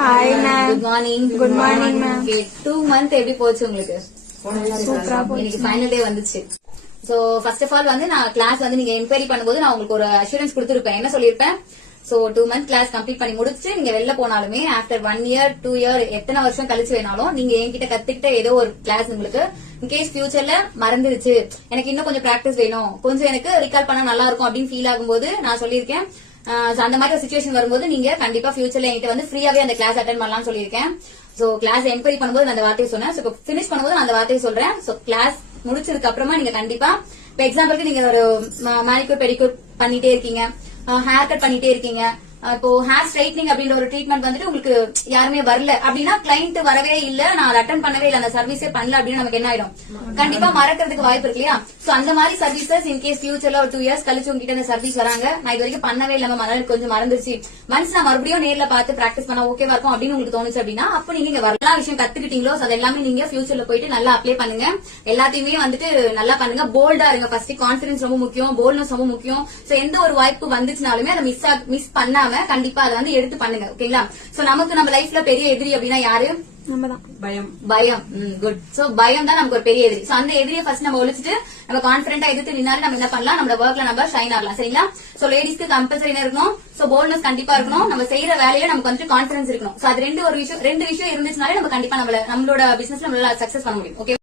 Hi ma'am. Good morning. Good morning ma'am. 2 month எப்படி போச்சு உங்களுக்கு? சூப்பரா போச்சு. இன்னைக்கு ஃபைனல் டே வந்துச்சு. சோ ஃபர்ஸ்ட் ஆஃப் ஆல் வந்து நான் கிளாஸ் வந்து நீங்க என்கொயரி பண்ணும்போது நான் உங்களுக்கு ஒரு அஷூரன்ஸ் கொடுத்திருப்பேன். என்ன சொல்லிருப்பேன்? சோ 2 month கிளாஸ் கம்ப்ளீட் பண்ணி முடிச்சு நீங்க வெளில போனாலுமே ஆஃப்டர் 1 year 2 year எத்தனை வருஷம் கழிச்சு வேணாலும் நீங்க என்கிட்ட கத்துக்கிட்ட ஏதோ ஒரு கிளாஸ் உங்களுக்கு இன்கேஸ் ஃபியூச்சர்ல மறந்துருச்சு, எனக்கு இன்னும் கொஞ்சம் பிராக்டிஸ் வேணும், கொஞ்சம் எனக்கு ரிகால் பண்ண நல்லா இருக்கும் அப்படின்னு ஃபீல் ஆகும்போது நான் சொல்லியிருக்கேன். அந்த மாதிரி ஒரு சிச்சுவேஷன் வரும்போது நீங்க கண்டிப்பா ஃபியூச்சர்ல என்கிட்ட வந்து ஃப்ரீயாவே அந்த கிளாஸ் அட்டென்ட் பண்ணலாம்னு சொல்லியிருக்கேன். சோ கிளாஸ் என்கொயரி பண்ணும்போது நான் அந்த வார்த்தையை சொன்னேன். சோ பினிஷ் பண்ணும்போது நான் அந்த வார்த்தையை சொல்றேன். சோ கிளாஸ் முடிச்சதுக்கு அப்புறமா நீங்க கண்டிப்பா இப்ப எக்ஸாம்பிளுக்கு நீங்க ஒரு மேனிக்யூர் பெடிக்யூர் பண்ணிட்டே இருக்கீங்க, ஹேர் கட் பண்ணிட்டே இருக்கீங்க, இப்போ ஹேர் ஸ்ட்ரைட்னிங் அப்படின்ற ஒரு ட்ரீட்மெண்ட் வந்துட்டு உங்களுக்கு யாருமே வரல அப்படின்னா கிளைண்ட் வரவே இல்ல, நான் அதை அட்டன் பண்ணவே இல்ல, அந்த சர்வீஸே பண்ணல அப்படின்னு நமக்கு என்ன ஆயிடும்? கண்டிப்பா மறக்கிறதுக்கு வாய்ப்பு இருக்கு இல்லையா? சோ அந்த மாதிரி சர்வீசஸ் இன்கேஸ் ஃபியூச்சர்ல ஒரு 2 years கழிச்சு உங்ககிட்ட இந்த சர்வீஸ் வராங்க, நான் இது வரைக்கும் பண்ணவே இல்லாம அதனால கொஞ்சம் மறந்துருச்சு, மனசு நான் மறுபடியும் நேர்ல பார்த்து பிராக்டிஸ் பண்ணா ஓகேவா இருக்கும் அப்படின்னு உங்களுக்கு தோணுச்சு அப்படின்னா அப்ப நீங்க இங்க வரலாம் விஷயம் கத்துக்கிட்டீங்களோ அது எல்லாமே நீங்க ஃபியூச்சர்ல போயிட்டு நல்லா அப்ளை பண்ணுங்க. எல்லாத்தையுமே வந்துட்டு நல்லா பண்ணுங்க, போல்டா இருங்க. ஃபர்ஸ்ட் கான்பிடன்ஸ் ரொம்ப முக்கியம், போல்ட்னஸ் ரொம்ப முக்கியம். சோ எந்த ஒரு வாய்ப்பு வந்துச்சுனாலுமே அதை மிஸ் பண்ணாம கண்டிப்பா அதை வந்து எடுத்து பண்ணுங்க. ஓகேங்களா? சோ நமக்கு நம்ம லைஃப்ல பெரிய எதிரி அப்படின்னா யாரு? பயம். குட். சோ பயம் தான் நமக்கு ஒரு பெரிய எதிரி. சோ அந்த எதிரியை ஃபர்ஸ்ட் நம்ம ஒழிச்சிட்டு நம்ம கான்பிடென்ட்டா எதிர்த்து நின்னாலும் நம்ம என்ன பண்ணலாம்? நம்ம ஒர்க்ல நம்ம ஷைன் ஆகலாம். சரிங்களா? சோ லேடிஸ்க்கு கம்பல்சரி இருக்கணும். சோ போல்ட்னஸ் கண்டிப்பா இருக்கணும். நம்ம செய்யற வேலையில நமக்கு வந்துட்டு கான்பிடன்ஸ் இருக்கணும். சோ அது ரெண்டு விஷயம் இருந்துச்சுனாலே நம்ம கண்டிப்பா நம்மளோட பிசினஸ்ல நம்மளால சக்சஸ் பண்ண முடியும். ஓகே.